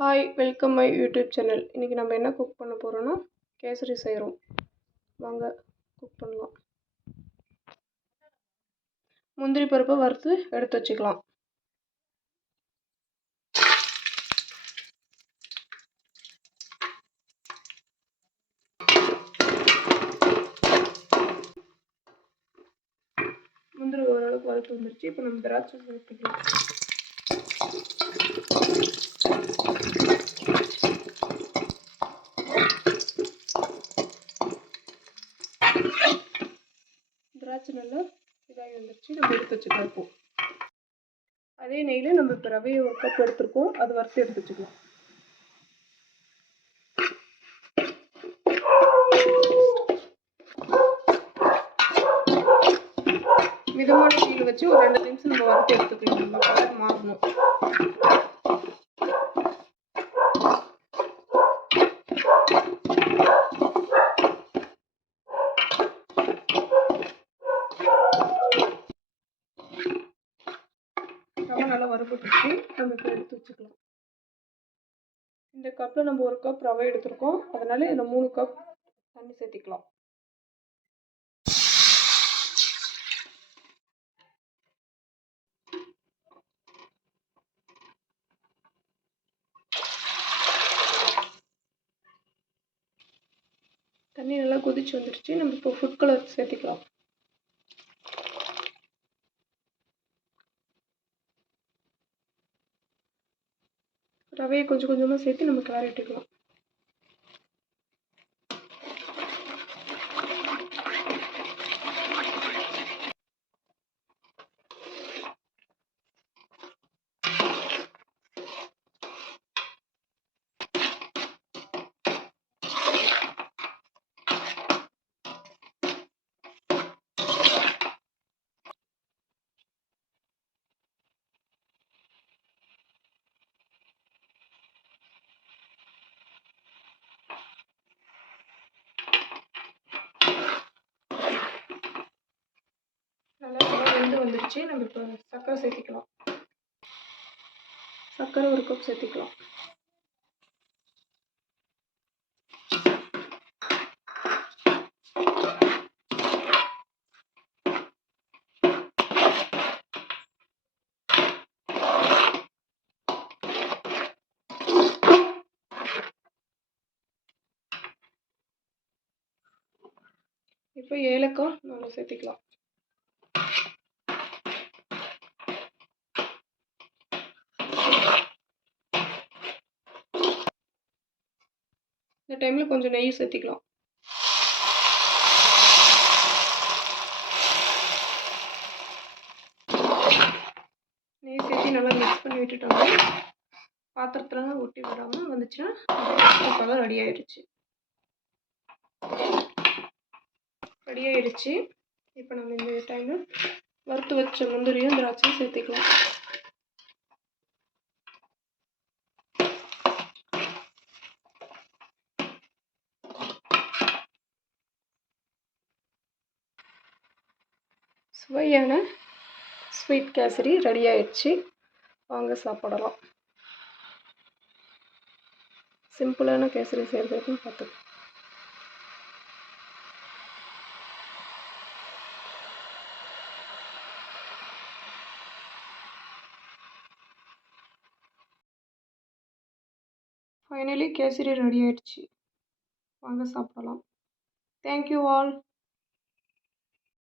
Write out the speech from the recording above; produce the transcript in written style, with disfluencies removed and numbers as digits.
Hi welcome my YouTube channel. இன்றைக்கி நம்ம என்ன குக் பண்ண போகிறோன்னா கேசரி செய்கிறோம். வாங்க குக் பண்ணலாம். முந்திரி பருப்பை வறுத்து எடுத்து வச்சுக்கலாம். முந்திரி ஓரளவுக்கு வறுத்து வந்துருச்சு. இப்போ நம்ம திராட்சை சேர்த்துக்கலாம். திராட்சை நல்லா இதாகி வந்துருச்சு. நம்ம எடுத்து வச்சுக்கலாம். இப்போ அதே நெய்யில் நம்ம இப்போ ரவையை ஒரு கப் எடுத்துருக்கோம். அது வறுத்து எடுத்து வச்சுக்கலாம். மிதமான தீயில் வச்சு ஒரு 2 நிமிஷம் நம்ம வறுத்து எடுத்துக்கலாம். நம்ம கலர் மாறணும். ரவை நல்லா வறுபட்டுச்சு. நம்ம இப்போ எடுத்து வச்சுக்கலாம். இந்த கப்பில் நம்ம ஒரு கப் ரவை எடுத்துருக்கோம். அதனால இதில் 3 கப் தண்ணி சேர்த்திக்கலாம். தண்ணி நல்லா கொதிச்சு வந்துடுச்சு. நம்ம இப்போ ஃபுட் கலர் சேர்த்திக்கலாம். ரவையை கொஞ்சம் கொஞ்சமாக சேர்த்து நம்ம கிளறி விட்டுக்கலாம். நல்லா வெந்து வந்துடுச்சு. நம்ம இப்போ சர்க்கரை சேர்த்திக்கலாம். சர்க்கரை ஒரு கப் சேர்த்திக்கலாம். இப்போ ஏலக்காய் நல்லா சேர்த்திக்கலாம். இந்த டைமில் கொஞ்சம் நெய் சேர்த்திக்கலாம். நெய் சேர்த்து நல்லா மிக்ஸ் பண்ணி விட்டுட்டோம்னா பாத்திரத்தில் ஒட்டி விடாமல் வந்துச்சுன்னா கலர் ரெடி ஆயிடுச்சு. இப்போ நம்ம இந்த டைமில் வறுத்து வச்ச முந்திரியும் திராட்சையும் சேர்த்திக்கலாம். சுவையான ஸ்வீட் கேசரி ரெடி ஆயிடுச்சு. வாங்க சாப்பிடலாம். சிம்பிளான கேசரி செய்கிறதுக்குன்னு பார்த்துக்கலாம். ஃபைனலி கேசரி ரெடி ஆயிடுச்சு. வாங்க சாப்பிடலாம். Thank you all.